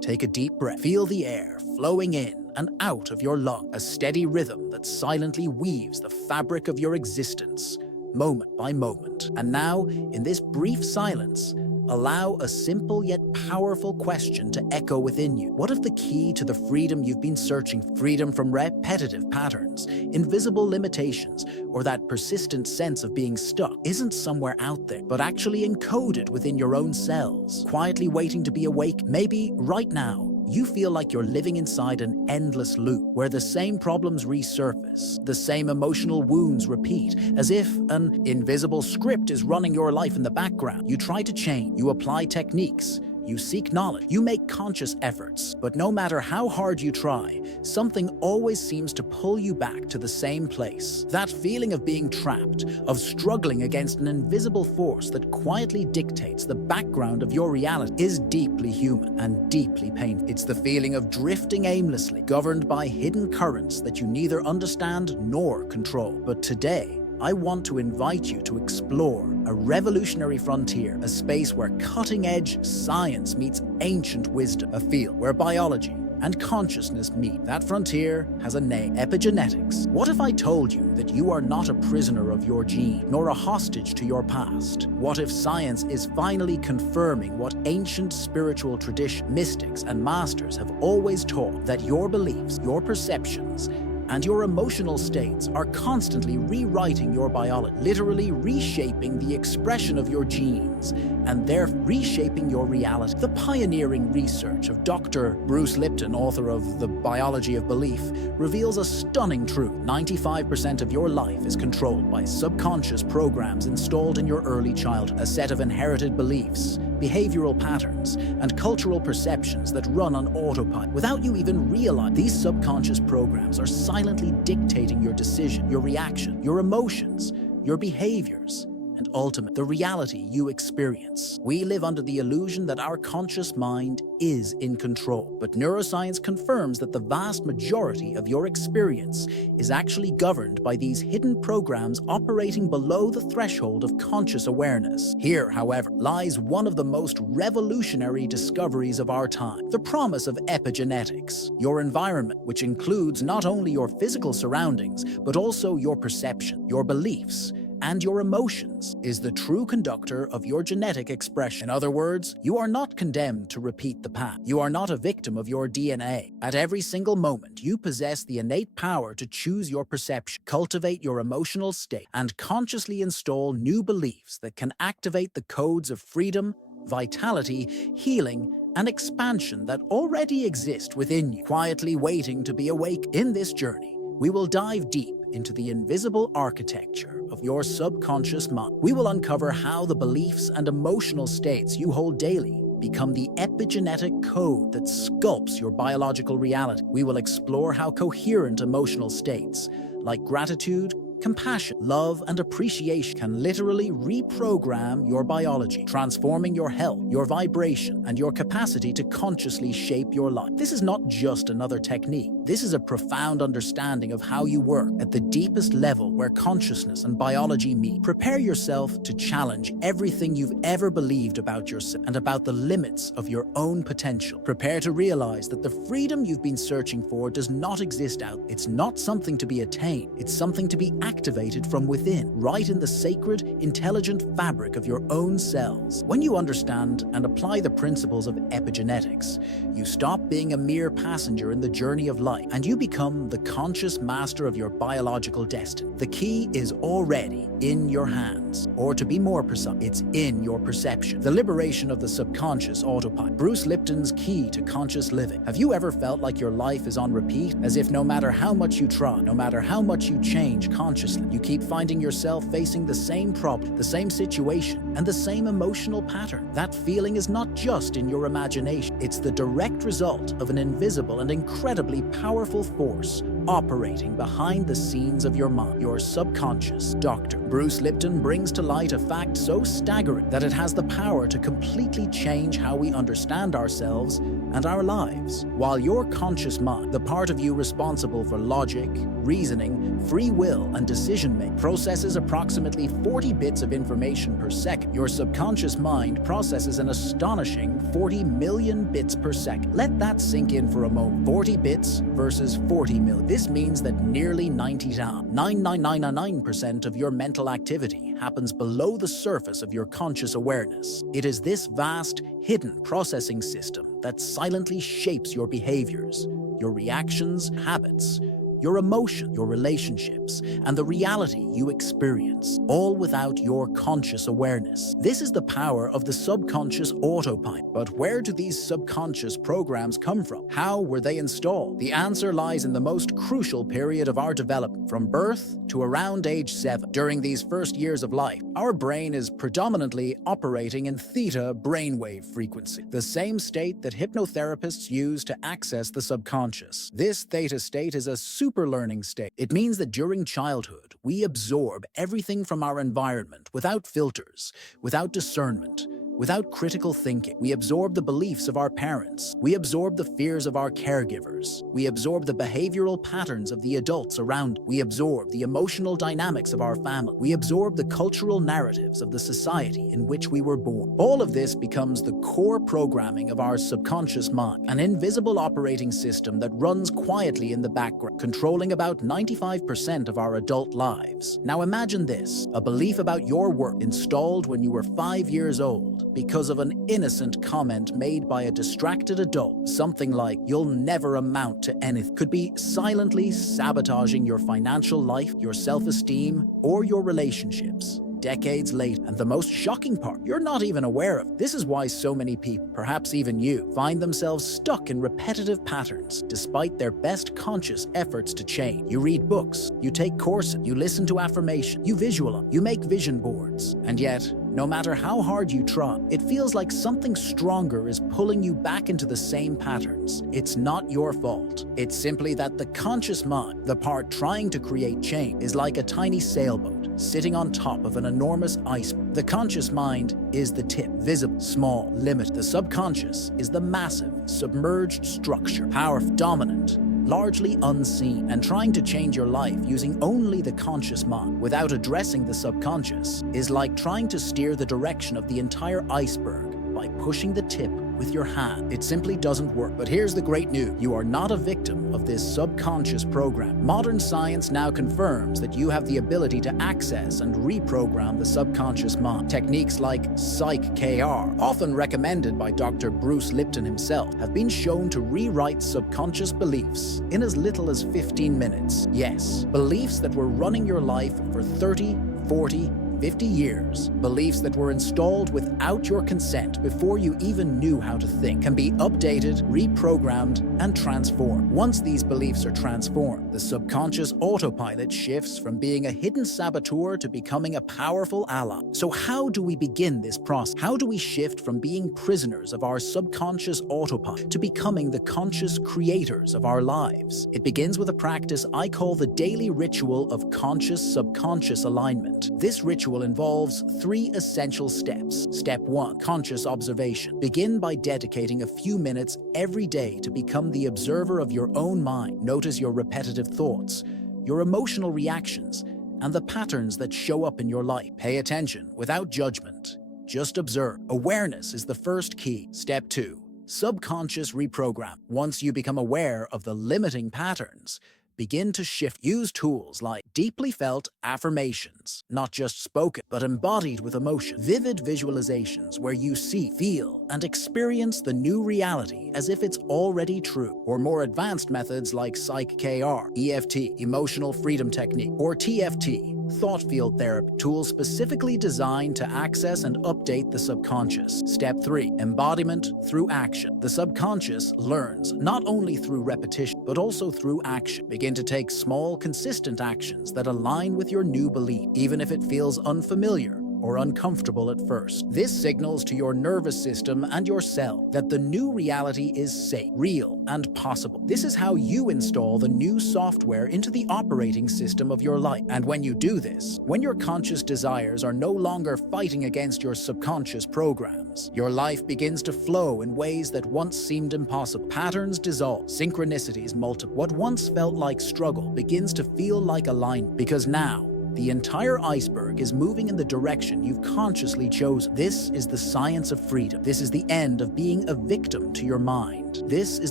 Take a deep breath. Feel the air flowing in and out of your lung, a steady rhythm that silently weaves the fabric of your existence, moment by moment. And now, in this brief silence, allow a simple yet powerful question to echo within you. What if the key to the freedom you've been searching for, freedom from repetitive patterns, invisible limitations, or that persistent sense of being stuck, isn't somewhere out there, but actually encoded within your own cells, quietly waiting to be awake? Maybe right now, you feel like you're living inside an endless loop where the same problems resurface, the same emotional wounds repeat, as if an invisible script is running your life in the background. You try to change, you apply techniques, you seek knowledge, you make conscious efforts, but no matter how hard you try, something always seems to pull you back to the same place. That feeling of being trapped, of struggling against an invisible force that quietly dictates the background of your reality, is deeply human and deeply painful. It's the feeling of drifting aimlessly, governed by hidden currents that you neither understand nor control. But today, I want to invite you to explore a revolutionary frontier, a space where cutting-edge science meets ancient wisdom, a field where biology and consciousness meet. That frontier has a name: epigenetics. What if I told you that you are not a prisoner of your gene, nor a hostage to your past? What if science is finally confirming what ancient spiritual tradition, mystics, and masters have always taught, that your beliefs, your perceptions, and your emotional states are constantly rewriting your biology, literally reshaping the expression of your genes, and therefore reshaping your reality? The pioneering research of Dr. Bruce Lipton, author of The Biology of Belief, reveals a stunning truth. 95% of your life is controlled by subconscious programs installed in your early childhood, a set of inherited beliefs, behavioral patterns, and cultural perceptions that run on autopilot. Without you even realizing, these subconscious programs are silently dictating your decision, your reaction, your emotions, your behaviors, and ultimately, the reality you experience. We live under the illusion that our conscious mind is in control, but neuroscience confirms that the vast majority of your experience is actually governed by these hidden programs operating below the threshold of conscious awareness. Here, however, lies one of the most revolutionary discoveries of our time: the promise of epigenetics. Your environment, which includes not only your physical surroundings, but also your perception, your beliefs, and your emotions, is the true conductor of your genetic expression. In other words, you are not condemned to repeat the past. You are not a victim of your DNA. At every single moment, you possess the innate power to choose your perception, cultivate your emotional state, and consciously install new beliefs that can activate the codes of freedom, vitality, healing, and expansion that already exist within you, quietly waiting to be awake. In this journey, we will dive deep into the invisible architecture of your subconscious mind. We will uncover how the beliefs and emotional states you hold daily become the epigenetic code that sculpts your biological reality. We will explore how coherent emotional states like gratitude, compassion, love, and appreciation can literally reprogram your biology, transforming your health, your vibration, and your capacity to consciously shape your life. This is not just another technique. This is a profound understanding of how you work at the deepest level, where consciousness and biology meet. Prepare yourself to challenge everything you've ever believed about yourself and about the limits of your own potential. Prepare to realize that the freedom you've been searching for does not exist out. It's not something to be attained. It's something to be activated from within, right in the sacred, intelligent fabric of your own cells. When you understand and apply the principles of epigenetics, you stop being a mere passenger in the journey of life, and you become the conscious master of your biological destiny. The key is already in your hands, or to be more precise, it's in your perception. The liberation of the subconscious autopilot. Bruce Lipton's key to conscious living. Have you ever felt like your life is on repeat, as if no matter how much you try, no matter how much you change consciously, you keep finding yourself facing the same problem, the same situation, and the same emotional pattern? That feeling is not just in your imagination. It's the direct result of an invisible and incredibly powerful force operating behind the scenes of your mind, your subconscious. Dr. Bruce Lipton brings to light a fact so staggering that it has the power to completely change how we understand ourselves and our lives. While your conscious mind, the part of you responsible for logic, reasoning, free will, and decision-making, processes approximately 40 bits of information per second, your subconscious mind processes an astonishing 40 million bits per second. Let that sink in for a moment. 40 bits versus 40 million. This means that nearly 99.999% of your mental activity happens below the surface of your conscious awareness. It is this vast, hidden processing system that silently shapes your behaviors, your reactions, habits, your emotion, your relationships, and the reality you experience, all without your conscious awareness. This is the power of the subconscious autopilot. But where do these subconscious programs come from? How were they installed? The answer lies in the most crucial period of our development, from birth to around age 7. During these first years of life, our brain is predominantly operating in theta brainwave frequency, the same state that hypnotherapists use to access the subconscious. This theta state is a super learning state. It means that during childhood, we absorb everything from our environment without filters, without discernment, without critical thinking. We absorb the beliefs of our parents. We absorb the fears of our caregivers. We absorb the behavioral patterns of the adults around. We absorb the emotional dynamics of our family. We absorb the cultural narratives of the society in which we were born. All of this becomes the core programming of our subconscious mind, an invisible operating system that runs quietly in the background, controlling about 95% of our adult lives. Now imagine this, a belief about your worth installed when you were 5 years old, because of an innocent comment made by a distracted adult. Something like, "You'll never amount to anything," could be silently sabotaging your financial life, your self-esteem, or your relationships. Decades later, and the most shocking part, you're not even aware of. This is why so many people, perhaps even you, find themselves stuck in repetitive patterns, despite their best conscious efforts to change. You read books, you take courses, you listen to affirmation, you visualize, you make vision boards, and yet, no matter how hard you try, it feels like something stronger is pulling you back into the same patterns. It's not your fault. It's simply that the conscious mind, the part trying to create change, is like a tiny sailboat sitting on top of an enormous iceberg. The conscious mind is the tip, visible, small, limited. The subconscious is the massive, submerged structure, powerful, dominant, largely unseen, and trying to change your life using only the conscious mind without addressing the subconscious is like trying to steer the direction of the entire iceberg by pushing the tip with your hand. It simply doesn't work. But here's the great news. You are not a victim of this subconscious program. Modern science now confirms that you have the ability to access and reprogram the subconscious mind. Techniques like Psych-KR, often recommended by Dr. Bruce Lipton himself, have been shown to rewrite subconscious beliefs in as little as 15 minutes. Yes, beliefs that were running your life for 30, 40, 50 years, beliefs that were installed without your consent before you even knew how to think, can be updated, reprogrammed, and transformed. Once these beliefs are transformed, the subconscious autopilot shifts from being a hidden saboteur to becoming a powerful ally. So how do we begin this process? How do we shift from being prisoners of our subconscious autopilot to becoming the conscious creators of our lives? It begins with a practice I call the daily ritual of conscious-subconscious alignment. This ritual involves 3 essential steps. Step 1, conscious observation. Begin by dedicating a few minutes every day to become the observer of your own mind. Notice your repetitive thoughts, your emotional reactions, and the patterns that show up in your life. Pay attention without judgment. Just observe. Awareness is the first key. Step 2, subconscious reprogram. Once you become aware of the limiting patterns, begin to shift. Use tools like deeply felt affirmations, not just spoken, but embodied with emotion. Vivid visualizations where you see, feel, and experience the new reality as if it's already true. Or more advanced methods like Psych-KR, EFT, Emotional Freedom Technique, or TFT, Thought Field Therapy, tools specifically designed to access and update the subconscious. Step 3, embodiment through action. The subconscious learns not only through repetition, but also through action. Begin to take small, consistent actions that align with your new belief. Even if it feels unfamiliar, or uncomfortable at first. This signals to your nervous system and your cell that the new reality is safe, real, and possible. This is how you install the new software into the operating system of your life. And when you do this, when your conscious desires are no longer fighting against your subconscious programs, your life begins to flow in ways that once seemed impossible. Patterns dissolve, synchronicities multiply. What once felt like struggle begins to feel like alignment, because now the entire iceberg is moving in the direction you've consciously chosen. This is the science of freedom. This is the end of being a victim to your mind. This is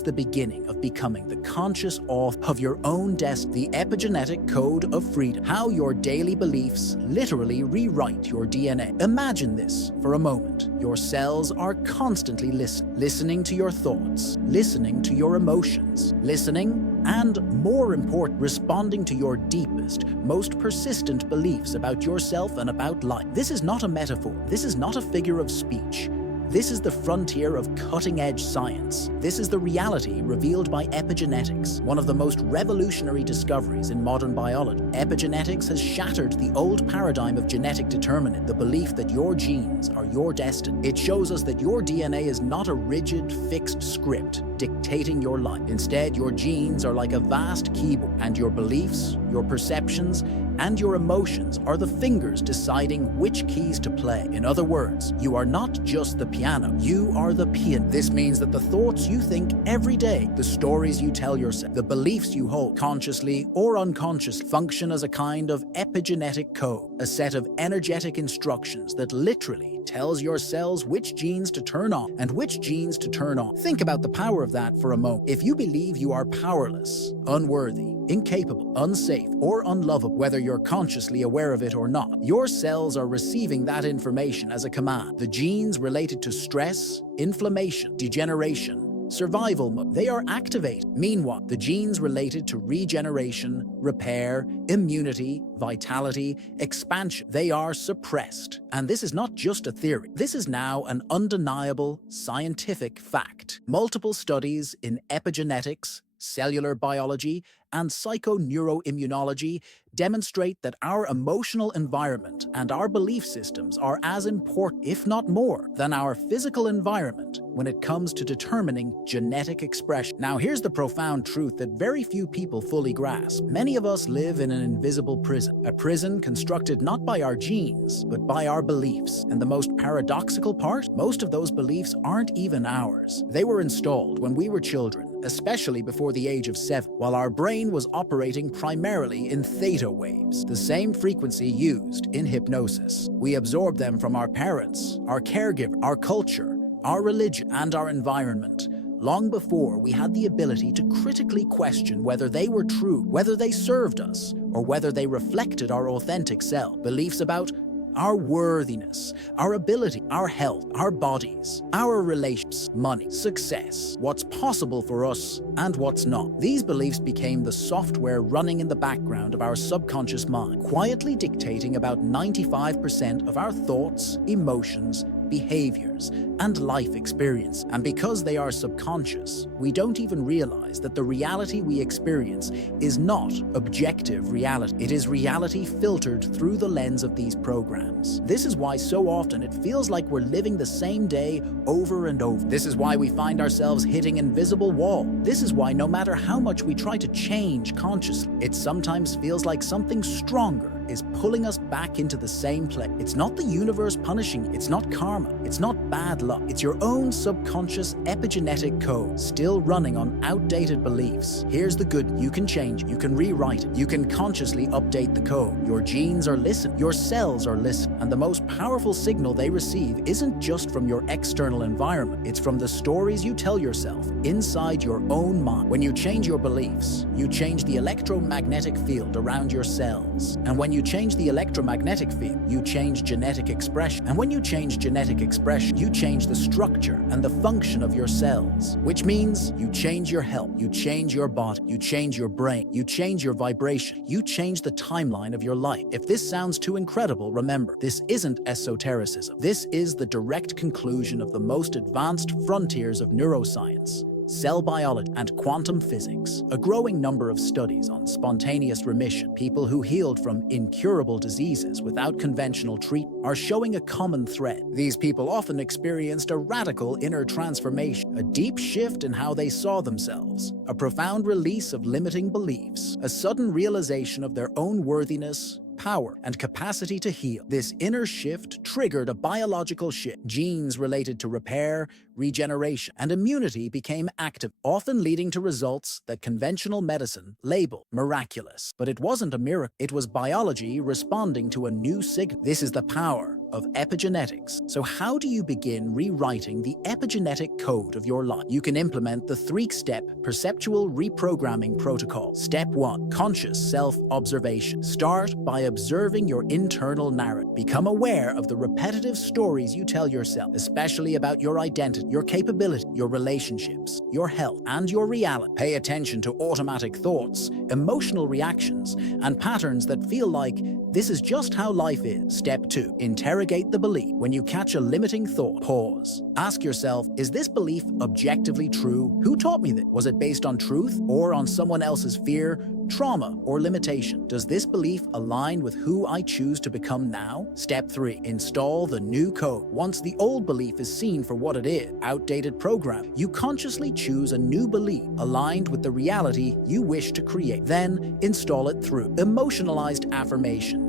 the beginning of becoming the conscious author of your own destiny. The epigenetic code of freedom. How your daily beliefs literally rewrite your DNA. Imagine this for a moment. Your cells are constantly listening to your thoughts, listening to your emotions, listening and, more important, responding to your deepest, most persistent beliefs about yourself and about life. This is not a metaphor. This is not a figure of speech. This is the frontier of cutting-edge science. This is the reality revealed by epigenetics, one of the most revolutionary discoveries in modern biology. Epigenetics has shattered the old paradigm of genetic determinism, the belief that your genes are your destiny. It shows us that your DNA is not a rigid, fixed script dictating your life. Instead, your genes are like a vast keyboard, and your beliefs, your perceptions, and your emotions are the fingers deciding which keys to play. In other words, you are not just the piano, you are the piano. This means that the thoughts you think every day, the stories you tell yourself, the beliefs you hold, consciously or unconsciously, function as a kind of epigenetic code, a set of energetic instructions that literally tells your cells which genes to turn on and which genes to turn off. Think about the power of that for a moment. If you believe you are powerless, unworthy, incapable, unsafe, or unlovable, whether you're consciously aware of it or not, your cells are receiving that information as a command. The genes related to stress, inflammation, degeneration, survival mode, they are activated. Meanwhile, the genes related to regeneration, repair, immunity, vitality, expansion, they are suppressed. And this is not just a theory. This is now an undeniable scientific fact. Multiple studies in epigenetics, cellular biology, and psychoneuroimmunology demonstrate that our emotional environment and our belief systems are as important, if not more, than our physical environment when it comes to determining genetic expression. Now, here's the profound truth that very few people fully grasp. Many of us live in an invisible prison, a prison constructed not by our genes, but by our beliefs. And the most paradoxical part, most of those beliefs aren't even ours. They were installed when we were children, especially before the age of 7, while our brain was operating primarily in theta waves, the same frequency used in hypnosis. We absorbed them from our parents, our caregiver, our culture, our religion, and our environment, long before we had the ability to critically question whether they were true, whether they served us, or whether they reflected our authentic self. Beliefs about our worthiness, our ability, our health, our bodies, our relations, money, success, what's possible for us and what's not. These beliefs became the software running in the background of our subconscious mind, quietly dictating about 95% of our thoughts, emotions, behaviors, and life experience. And because they are subconscious, we don't even realize that the reality we experience is not objective reality. It is reality filtered through the lens of these programs. This is why so often it feels like we're living the same day over and over. This is why we find ourselves hitting invisible walls. This is why no matter how much we try to change consciously, it sometimes feels like something stronger is pulling us back into the same place. It's not the universe punishing you. It's not karma. It's not bad luck. It's your own subconscious epigenetic code still running on outdated beliefs. Here's the good. You can change it. You can rewrite it. You can consciously update the code. Your genes are listening. Your cells are listening. And the most powerful signal they receive isn't just from your external environment. It's from the stories you tell yourself inside your own mind. When you change your beliefs, you change the electromagnetic field around your cells. And when you change the electromagnetic field, you change genetic expression. And when you change genetic expression, you change the structure and the function of your cells, which means you change your health, you change your body, you change your brain, you change your vibration, you change the timeline of your life. If this sounds too incredible, remember, this isn't esotericism. This is the direct conclusion of the most advanced frontiers of neuroscience, cell biology, and quantum physics. A growing number of studies on spontaneous remission, people who healed from incurable diseases without conventional treatment, are showing a common thread. These people often experienced a radical inner transformation, a deep shift in how they saw themselves, a profound release of limiting beliefs, a sudden realization of their own worthiness, power, and capacity to heal. This inner shift triggered a biological shift. Genes related to repair, regeneration, and immunity became active, often leading to results that conventional medicine labeled miraculous. But it wasn't a miracle. It was biology responding to a new signal. This is the power of epigenetics. So how do you begin rewriting the epigenetic code of your life? You can implement the 3-step perceptual reprogramming protocol. Step 1, conscious self-observation. Start by observing your internal narrative. Become aware of the repetitive stories you tell yourself, especially about your identity, your capability, your relationships, your health, and your reality. Pay attention to automatic thoughts, emotional reactions, and patterns that feel like this is just how life is. Step 2, interrogate the belief. When you catch a limiting thought, pause. Ask yourself, is this belief objectively true? Who taught me this? Was it based on truth or on someone else's fear, trauma, or limitation? Does this belief align with who I choose to become now? Step 3, install the new code. Once the old belief is seen for what it is, outdated program, you consciously choose a new belief aligned with the reality you wish to create. Then install it through emotionalized affirmations,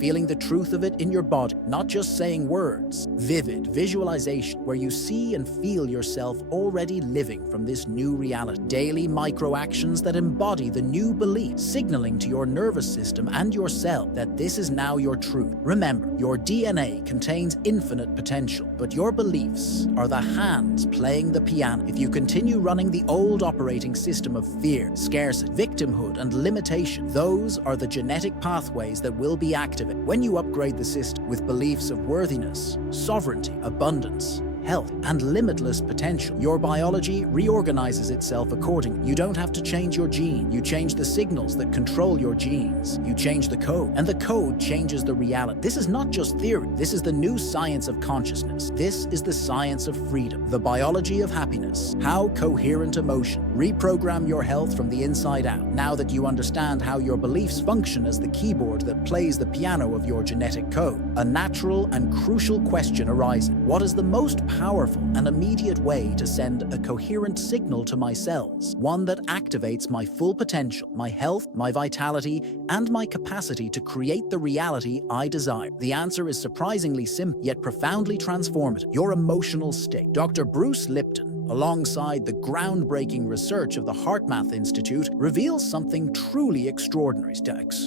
feeling the truth of it in your body, not just saying words. Vivid visualization, where you see and feel yourself already living from this new reality. Daily micro-actions that embody the new belief, signaling to your nervous system and your cell that this is now your truth. Remember, your DNA contains infinite potential, but your beliefs are the hands playing the piano. If you continue running the old operating system of fear, scarcity, victimhood, and limitation, those are the genetic pathways that will be activated. When you upgrade the system with beliefs of worthiness, sovereignty, abundance, health, and limitless potential, your biology reorganizes itself accordingly. You don't have to change your gene. You change the signals that control your genes. You change the code, and the code changes the reality. This is not just theory. This is the new science of consciousness. This is the science of freedom, the biology of happiness, how coherent emotion. Reprogram your health from the inside out. Now that you understand how your beliefs function as the keyboard that plays the piano of your genetic code, a natural and crucial question arises. What is the most powerful and immediate way to send a coherent signal to my cells? One that activates my full potential, my health, my vitality, and my capacity to create the reality I desire. The answer is surprisingly simple, yet profoundly transformative. Your emotional state. Dr. Bruce Lipton, alongside the groundbreaking research of the HeartMath Institute, reveals something truly extraordinary.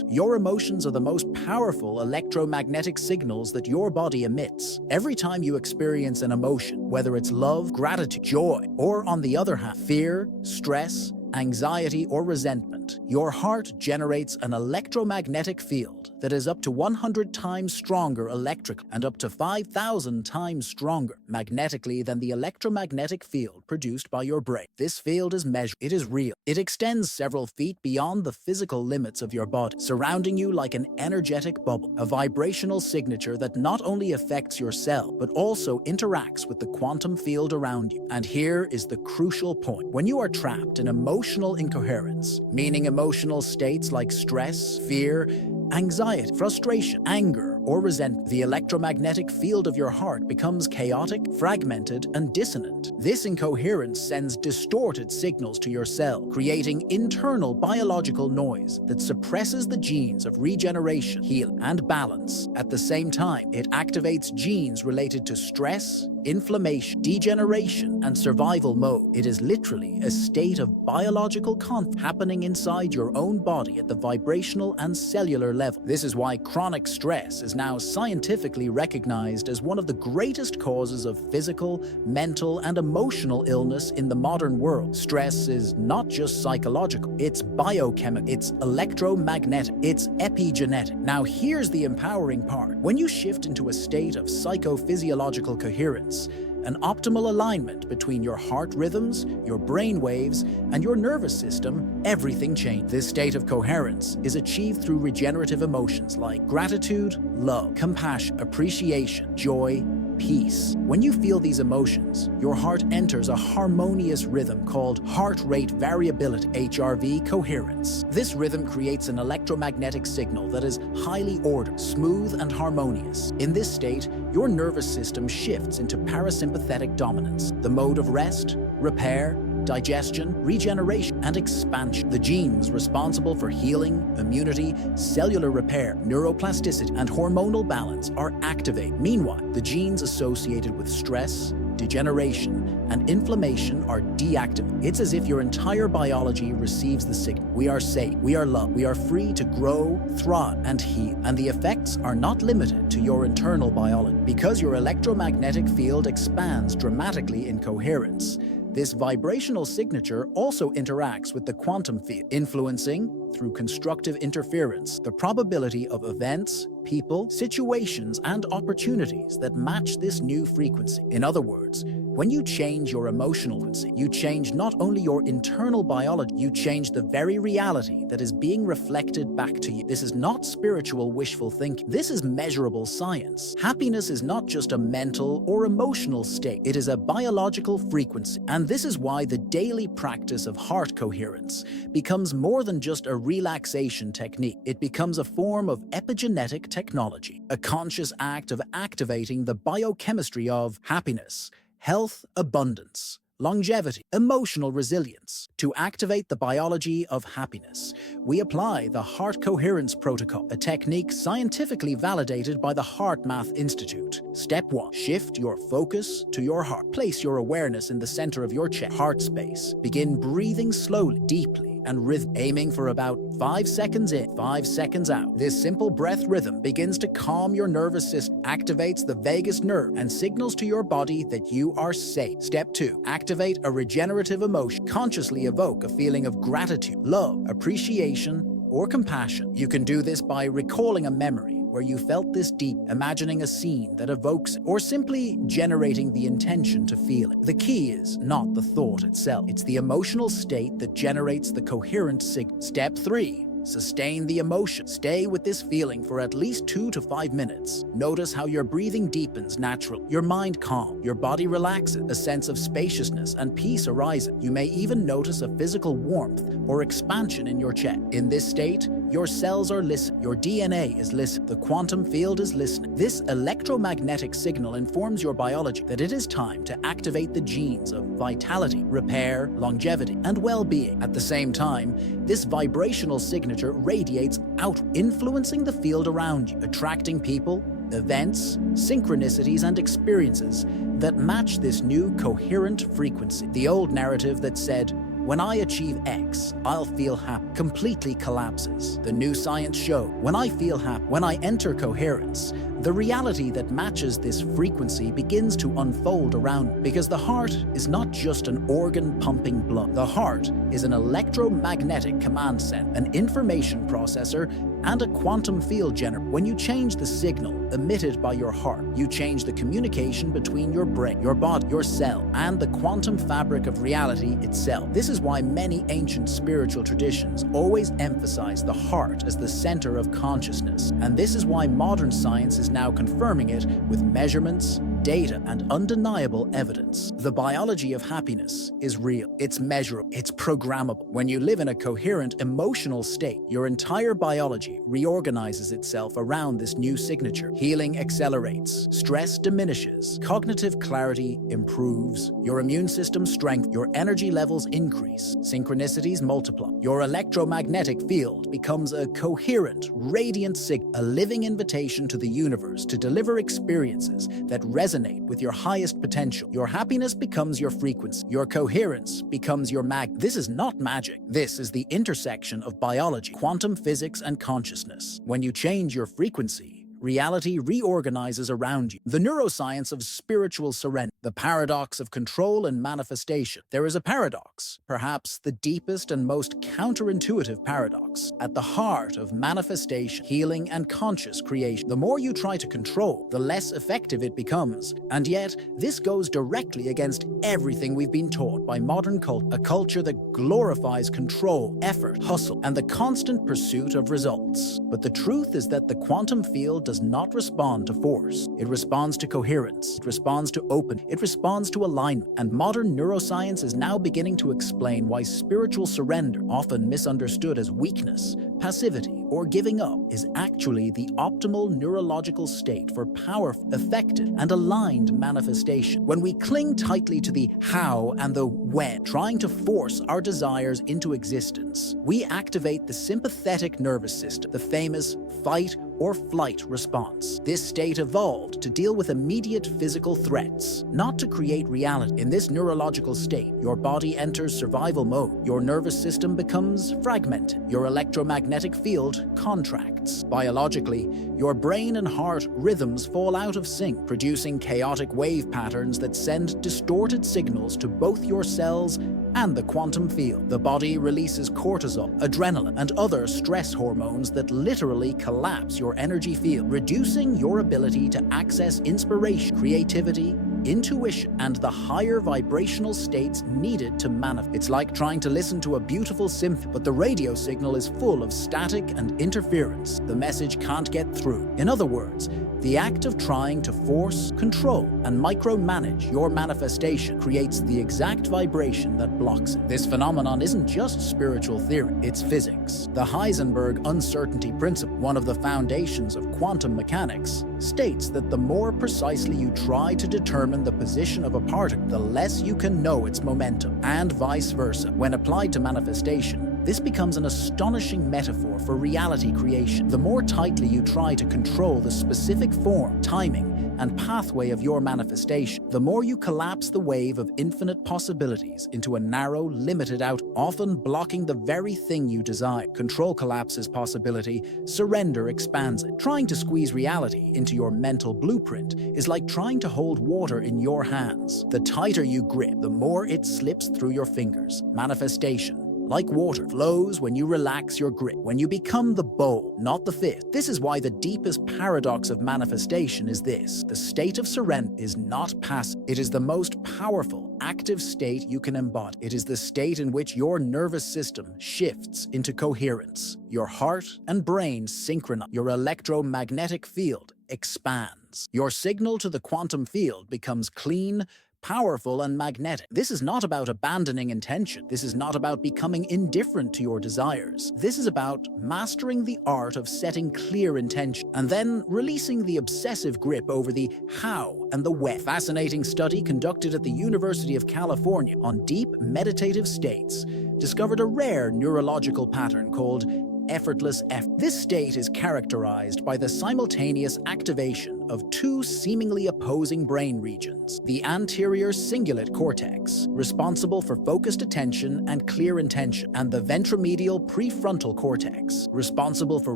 Your emotions are the most powerful electromagnetic signals that your body emits. Every time you experience an emotion, whether it's love, gratitude, joy, or on the other hand, fear, stress, anxiety, or resentment, your heart generates an electromagnetic field that is up to 100 times stronger electrically and up to 5,000 times stronger magnetically than the electromagnetic field produced by your brain. This field is measured. It is real. It extends several feet beyond the physical limits of your body, surrounding you like an energetic bubble, a vibrational signature that not only affects your cell, but also interacts with the quantum field around you. And here is the crucial point. When you are trapped in emotional incoherence, meaning emotional states like stress, fear, anxiety, frustration, anger, or resentment, the electromagnetic field of your heart becomes chaotic, fragmented, and dissonant. This incoherence sends distorted signals to your cell, creating internal biological noise that suppresses the genes of regeneration, healing, and balance. At the same time, it activates genes related to stress, inflammation, degeneration, and survival mode. It is literally a state of biological conflict happening inside your own body at the vibrational and cellular level. This is why chronic stress is now scientifically recognized as one of the greatest causes of physical, mental, and emotional illness in the modern world. Stress is not just psychological, it's biochemical, it's electromagnetic, it's epigenetic. Now here's the empowering part. When you shift into a state of psychophysiological coherence, an optimal alignment between your heart rhythms, your brain waves, and your nervous system, everything changes. This state of coherence is achieved through regenerative emotions like gratitude, love, compassion, appreciation, joy, peace. When you feel these emotions, your heart enters a harmonious rhythm called heart rate variability, HRV coherence. This rhythm creates an electromagnetic signal that is highly ordered, smooth, and harmonious. In this state, your nervous system shifts into parasympathetic dominance, the mode of rest, repair, digestion, regeneration, and expansion. The genes responsible for healing, immunity, cellular repair, neuroplasticity, and hormonal balance are activated. Meanwhile, the genes associated with stress, degeneration, and inflammation are deactivated. It's as if your entire biology receives the signal. We are safe, we are loved, we are free to grow, thrive, and heal. And the effects are not limited to your internal biology. Because your electromagnetic field expands dramatically in coherence, this vibrational signature also interacts with the quantum field, influencing, through constructive interference, the probability of events, people, situations, and opportunities that match this new frequency. In other words, when you change your emotional frequency, you change not only your internal biology, you change the very reality that is being reflected back to you. This is not spiritual wishful thinking. This is measurable science. Happiness is not just a mental or emotional state. It is a biological frequency. And this is why the daily practice of heart coherence becomes more than just a relaxation technique. It becomes a form of epigenetic technology, a conscious act of activating the biochemistry of happiness, health, abundance, longevity, emotional resilience. To activate the biology of happiness, we apply the Heart Coherence Protocol, a technique scientifically validated by the HeartMath Institute. Step 1. Shift your focus to your heart. Place your awareness in the center of your chest, heart space. Begin breathing slowly, deeply, and rhythm, aiming for about 5 seconds in, 5 seconds out. This simple breath rhythm begins to calm your nervous system, activates the vagus nerve, and signals to your body that you are safe. Step 2. Activate a regenerative emotion. Consciously evoke a feeling of gratitude, love, appreciation, or compassion. You can do this by recalling a memory where you felt this deep, imagining a scene that evokes it, or simply generating the intention to feel it. The key is not the thought itself. It's the emotional state that generates the coherent signal. Step 3. Sustain the emotion. Stay with this feeling for at least 2 to 5 minutes. Notice how your breathing deepens naturally, your mind calms, your body relaxes, a sense of spaciousness and peace arises. You may even notice a physical warmth or expansion in your chest. In this state, your cells are listening, your DNA is listening, the quantum field is listening. This electromagnetic signal informs your biology that it is time to activate the genes of vitality, repair, longevity, and well-being. At the same time, this vibrational signature radiates out, influencing the field around you, attracting people, events, synchronicities, and experiences that match this new coherent frequency. The old narrative that said, "When I achieve X, I'll feel happy," completely collapses. The new science shows, when I feel happy, when I enter coherence, the reality that matches this frequency begins to unfold around me. Because the heart is not just an organ pumping blood. The heart is an electromagnetic command center, an information processor, and a quantum field generator. When you change the signal emitted by your heart, you change the communication between your brain, your body, your cell, and the quantum fabric of reality itself. This is why many ancient spiritual traditions always emphasize the heart as the center of consciousness. And this is why modern science is now confirming it with measurements, data, and undeniable evidence. The biology of happiness is real, it's measurable, it's programmable. When you live in a coherent emotional state, your entire biology reorganizes itself around this new signature. Healing accelerates, stress diminishes, cognitive clarity improves, your immune system strengthens, your energy levels increase, synchronicities multiply. Your electromagnetic field becomes a coherent, radiant signal, a living invitation to the universe to deliver experiences that resonate with your highest potential. Your happiness becomes your frequency. Your coherence becomes your This is not magic. This is the intersection of biology, quantum physics, and consciousness. When you change your frequency, reality reorganizes around you. The neuroscience of spiritual surrender, the paradox of control and manifestation. There is a paradox, perhaps the deepest and most counterintuitive paradox, at the heart of manifestation, healing, and conscious creation. The more you try to control, the less effective it becomes. And yet, this goes directly against everything we've been taught by modern culture, a culture that glorifies control, effort, hustle, and the constant pursuit of results. But the truth is that the quantum field does not respond to force. It responds to coherence. It responds to open. It responds to alignment. And modern neuroscience is now beginning to explain why spiritual surrender, often misunderstood as weakness, passivity, or giving up, is actually the optimal neurological state for powerful, effective, and aligned manifestation. When we cling tightly to the how and the when, trying to force our desires into existence, we activate the sympathetic nervous system, the famous fight or flight response. This state evolved to deal with immediate physical threats, not to create reality. In this neurological state, your body enters survival mode. Your nervous system becomes fragmented. Your electromagnetic field contracts. Biologically, your brain and heart rhythms fall out of sync, producing chaotic wave patterns that send distorted signals to both your cells and the quantum field. The body releases cortisol, adrenaline, and other stress hormones that literally collapse your energy field, reducing your ability to access inspiration, creativity, intuition, and the higher vibrational states needed to manifest. It's like trying to listen to a beautiful symphony, but the radio signal is full of static and interference. The message can't get through. In other words, the act of trying to force, control, and micromanage your manifestation creates the exact vibration that blocks it. This phenomenon isn't just spiritual theory, it's physics. The Heisenberg uncertainty principle, one of the foundations of quantum mechanics, states that the more precisely you try to determine the position of a particle, the less you can know its momentum, and vice versa. When applied to manifestation, this becomes an astonishing metaphor for reality creation. The more tightly you try to control the specific form, timing, and pathway of your manifestation, the more you collapse the wave of infinite possibilities into a narrow, limited out, often blocking the very thing you desire. Control collapses possibility, surrender expands it. Trying to squeeze reality into your mental blueprint is like trying to hold water in your hands. The tighter you grip, the more it slips through your fingers. Manifestation, like water, flows when you relax your grip, when you become the bowl, not the fist. This is why the deepest paradox of manifestation is this: the state of surrender is not passive. It is the most powerful, active state you can embody. It is the state in which your nervous system shifts into coherence. Your heart and brain synchronize. Your electromagnetic field expands. Your signal to the quantum field becomes clean, powerful, and magnetic. This is not about abandoning intention. This is not about becoming indifferent to your desires. This is about mastering the art of setting clear intention and then releasing the obsessive grip over the how and the when. A fascinating study conducted at the University of California on deep meditative states discovered a rare neurological pattern called effortless effort. This state is characterized by the simultaneous activation of two seemingly opposing brain regions: the anterior cingulate cortex, responsible for focused attention and clear intention, and the ventromedial prefrontal cortex, responsible for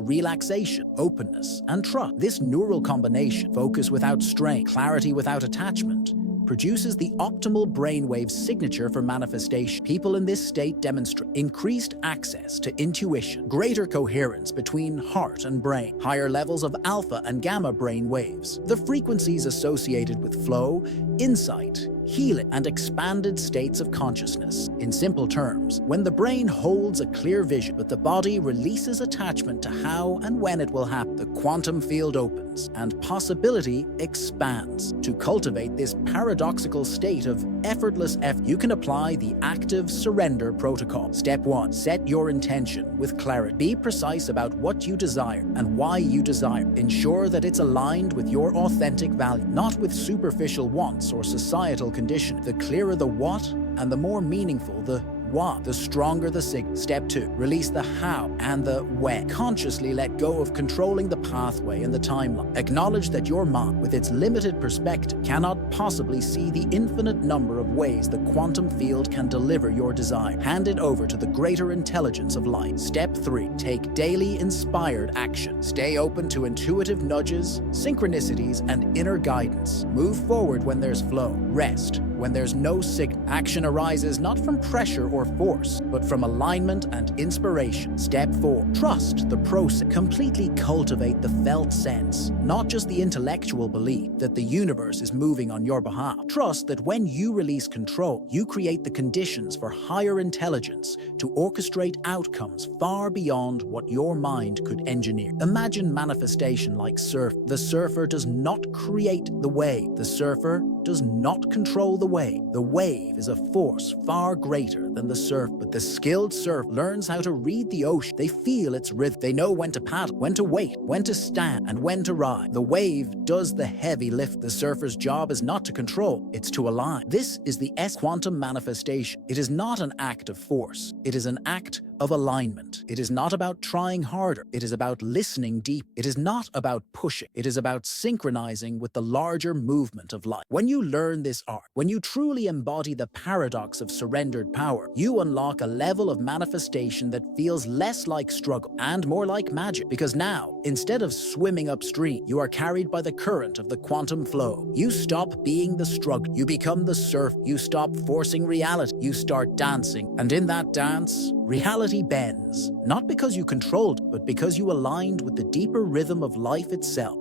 relaxation, openness, and trust. This neural combination, focus without strain, clarity without attachment, produces the optimal brainwave signature for manifestation. People in this state demonstrate increased access to intuition, greater coherence between heart and brain, higher levels of alpha and gamma brain waves, the frequencies associated with flow, insight, healing, and expanded states of consciousness. In simple terms, when the brain holds a clear vision, but the body releases attachment to how and when it will happen, the quantum field opens and possibility expands. To cultivate this paradoxical state of effortless effort, you can apply the active surrender protocol. Step 1. Set your intention with clarity. Be precise about what you desire and why you desire. Ensure that it's aligned with your authentic value, not with superficial wants or societal condition. The clearer the what and the more meaningful the what, the stronger the signal. Step 2. Release the how and the when. Consciously let go of controlling the pathway and the timeline. Acknowledge that your mind, with its limited perspective, cannot possibly see the infinite number of ways the quantum field can deliver your desire. Hand it over to the greater intelligence of light. Step 3. Take daily inspired action. Stay open to intuitive nudges, synchronicities, and inner guidance. Move forward when there's flow. Rest when there's no signal. Action arises not from pressure or force, but from alignment and inspiration. Step 4. Trust the process. Completely cultivate the felt sense, not just the intellectual belief that the universe is moving on your behalf. Trust that when you release control, you create the conditions for higher intelligence to orchestrate outcomes far beyond what your mind could engineer. Imagine manifestation like surf. The surfer does not create the wave. The surfer does not control the wave. The wave is a force far greater than the surf, but the skilled surfer learns how to read the ocean. They feel its rhythm. They know when to paddle, when to wait, when to stand, and when to ride. The wave does the heavy lift. The surfer's job is not to control, it's to align. This is the quantum manifestation. It is not an act of force. It is an act of alignment. It is not about trying harder. It is about listening deep. It is not about pushing. It is about synchronizing with the larger movement of life. When you learn this art, when you truly embody the paradox of surrendered power, you unlock a level of manifestation that feels less like struggle and more like magic. Because now, instead of swimming upstream, you are carried by the current of the quantum flow. You stop being the struggle. You become the surf. You stop forcing reality. You start dancing. And in that dance, reality bends, not because you controlled, but because you aligned with the deeper rhythm of life itself.